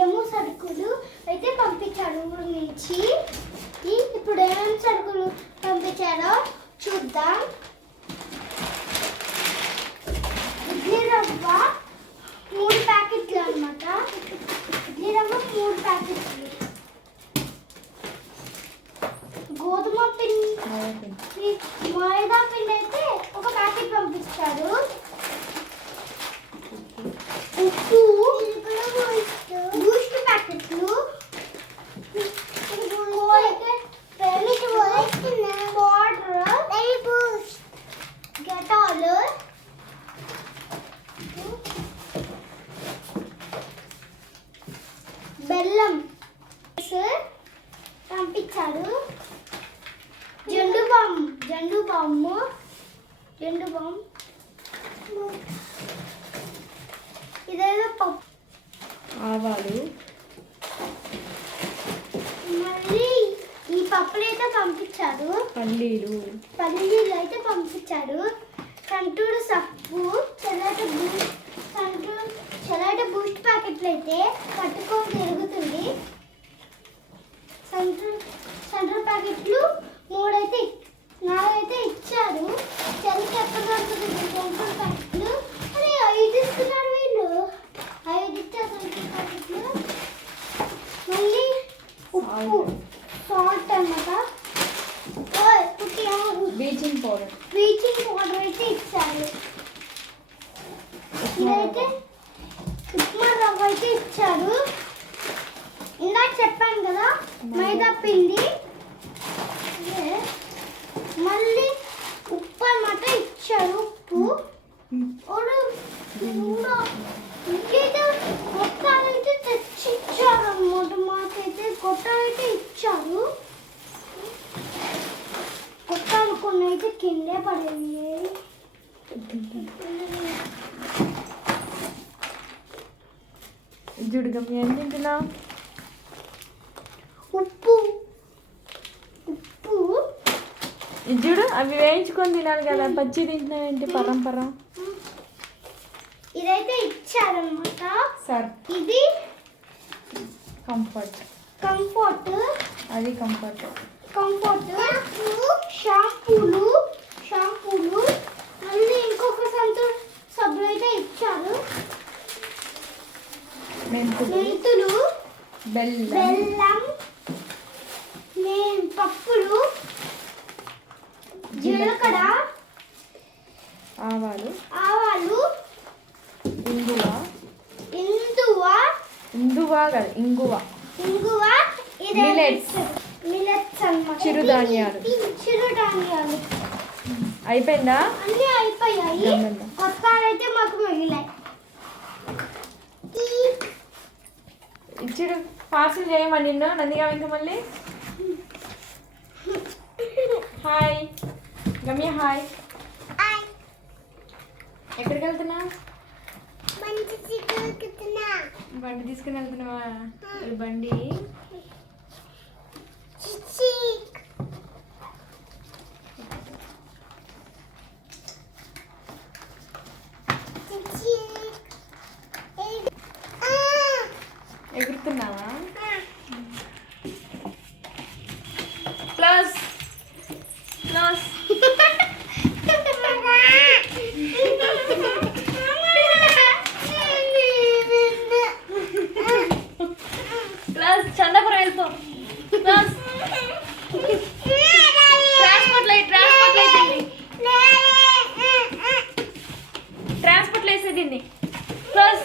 బియ్యము సరుకులు అయితే పంపించారు ఊరు నుంచి. ఇప్పుడు ఏమేమి సరుకులు పంపించారో చూద్దాం. ఇడ్లీ రవ్వ మూడు ప్యాకెట్లు అన్నమాట. ఇడ్లీ రవ్వ మూడు ప్యాకెట్లు. గోధుమ పిండి మైదా పిండి అయితే ఒక ప్యాకెట్ పంపిస్తారు ఉప్పు బూస్ట్ ప్యాకెట్లు గెటాలు బెల్లం పంపించారు Zandu balm Zandu balm Zandu balm ఇదేదో పప్పు. ఆవాలు. మళ్ళీ ఈ పప్పులు అయితే పంపించారు. పల్లీలు. పల్లీలు అయితే పంపించారు. కంటూరు సప్పు చెల్లట అయితే పట్టుకొని తిరుగుతుంది. సెంటర్ సెంటర్ ప్యాకెట్లు మూడైతే నాలుగైతే ఇచ్చారు. చెల్లికి ఎక్కడ దొరుకుతుంది సెంటర్ ప్యాకెట్లు. అని ఐదు ఇస్తున్నారు వీళ్ళు. ఐదు ఇచ్చారు సెంటర్ ప్యాకెట్లు. మళ్ళీ ఉప్పు సాల్ట్. అన్నమాట. Beaching powder. బ్లీచింగ్ పౌడర్ అయితే ఇచ్చారు. ఇదైతే ఉప్మా రవ్వ అయితే ఇచ్చారు ఇందాక చెప్పాను కదా మైదా పిండి. మళ్ళీ ఉప్పు అన్నమాట ఇచ్చారు ఉప్పు. ఓడు ఇంకా ఇంకైతే కొత్తలైతే తెచ్చి ఇచ్చారు అన్నమాట మాకైతే కొత్తలైతే ఇచ్చారు కొత్తలు కొన్ని అయితే కిందే పడింది. జుడుగం ఏం ఉప్పు. ఉప్పు. జుడు అవి వేయించుకొని తినాలి కదా పచ్చి తింటున్నావు ఏంటి పరం పరం ఇదైతే ఇచ్చారనమాట సర్. ఇది కంఫర్ట్. కంఫర్ట్. అది కంఫర్ట్. కంఫర్ట్. షాంపూలు మళ్ళీ ఇంకొక సంతు సబ్బులు అయితే ఇచ్చారు మెంతులు మెంతులు బెల్లం బెల్లం నే- పప్పులు జీలకర్ర ఆవాలు ఆవాలు ఇంగువ ఇందువ ఇంగువ కాదు ఇంగువ ఇంగువ Millets. మిలెట్స్ అన్నమాట చిరుధాన్యాలు. చిరుధాన్యాలు అయిపోయిందా అన్నీ అయిపోయాయి దమ్మమ్మ. కొత్తాలైతే మాకు మిగిలాయి ఇచ్చిడు పార్సల్ చేయమని నిన్ను నందిగా ఇంకా మళ్ళీ. హాయ్. గమ్య హాయ్. ఎక్కడికి వెళ్తున్నా బండి తీసుకుని వెళ్తున్నావా? బండి. ఎగురుతున్నావా? Plus plus. ప్లస్ చందపురం వెళ్ళిపో ప్లస్ ట్రాన్స్పోర్ట్లో ట్రాన్స్పోర్ట్లో అయితే ట్రాన్స్పోర్ట్లో వేసేది ప్లస్